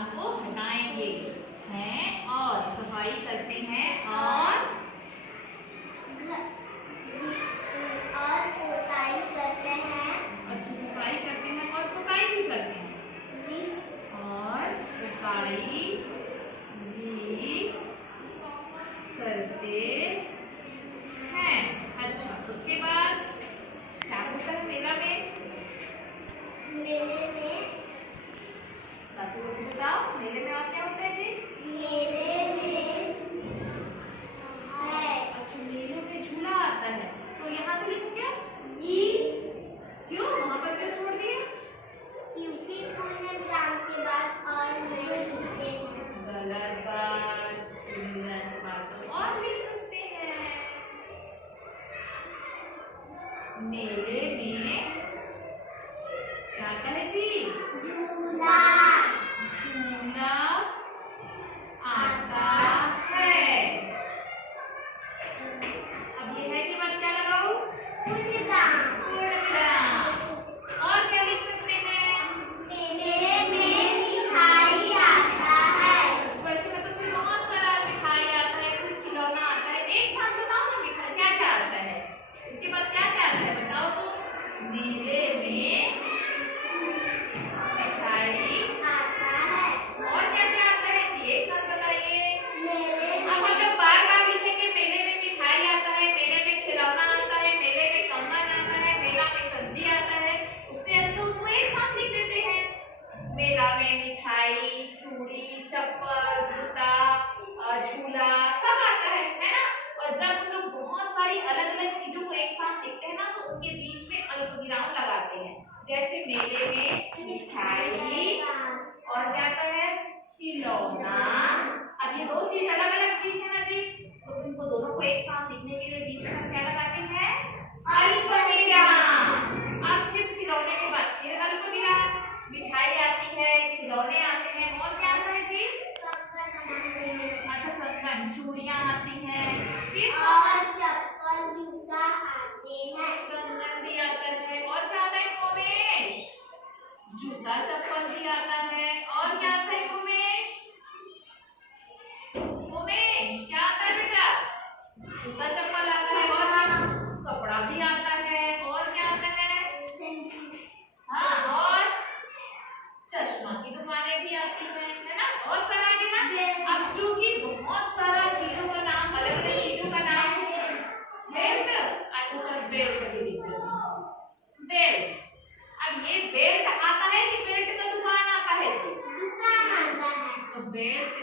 कूड़ादान को हटाएंगे हैं और सफाई करते हैं और पोताई करते हैं। अच्छी सफाई करते हैं और पुताई भी करते हैं जी। और पुताई भी करते हैं। अच्छा, उसके बाद क्या होता है मेला में? मेले में साथी को बताओ, मेले में और क्या होता है जी? मेले में है। अच्छा, मेले में झूला आता है, तो यहाँ से लिखो क्या? जी। क्यों वहाँ पर क्यों छोड़ दिए? क्योंकि पूर्णविराम के बाद और नहीं लिखते हैं। गलत बात, गलत बात तो और लिख सकते हैं। मेले में क्या आता है जी? झूला झूला आता है। अब ये है कि बात क्या लगाओ? पूर्णविराम। पूर्णविराम। और क्या लिख सकते हैं? मेले में मिठाई आता है। वैसे मतलब कोई बहुत सारा मिठाई आता है, कोई खिलौना आता है। एक साथ बताओ ना मिठाई क्या क्या आता है, उसके बाद क्या क्या आता है बताओ तो। मेले में मिठाई आता है। और क्या क्या आता है जी, एक साथ बताइए। मेले अब हम लोग बार बार लिखेंगे मेले में मिठाई आता है, मेले में खिलौना आता है, मेले में कंगन आता है, मेला में सब्जी आता है, उससे अच्छा उसको एक साथ लिख देते हैं। मेला में मिठाई, चूड़ी, चप्पल, जूता, झूला सब आता है ना। और जब हम लोग बहुत सारी अलग अलग चीजों को एक साथ लिखते हैं ना तो उनके बीच में अल्पविराम लगाते हैं। जैसे मेले में मिठाई और क्या आता है? खिलौना। अब ये दो चीज अलग अलग चीज है ना जी, तो इनको दोनों को एक साथ लिखने के लिए बीच में हम क्या लगाते हैं? अल्पविराम। अब फिर खिलौने के बाद फिर अल्पविराम। मिठाई आती है, खिलौने आते हैं और क्या आता है जी? अच्छा, कंगन, चूड़ियां आती हैं, फिर और चप्पल जूता आते हैं। कंगन भी आता है और क्या आता है उमेश? जूता चप्पल भी आता है और क्या आता है उमेश? उमेश क्या आता है बेटा? जूता चप्पल आता है और कपड़ा भी आता है और क्या आता है? हाँ, और चश्मा की दुकानें भी आती है ना। और सारा आगे ना। अब जो कि बहुत सारा चीजों का नाम, अलग अलग चीजों का नाम है। बेल्ट। अच्छा, बेल्ट भी लिख देते हैं। बेल्ट। अब ये बेल्ट आता है कि बेल्ट का दुकान आता है जी? दुकान आता है। तो बेल्ट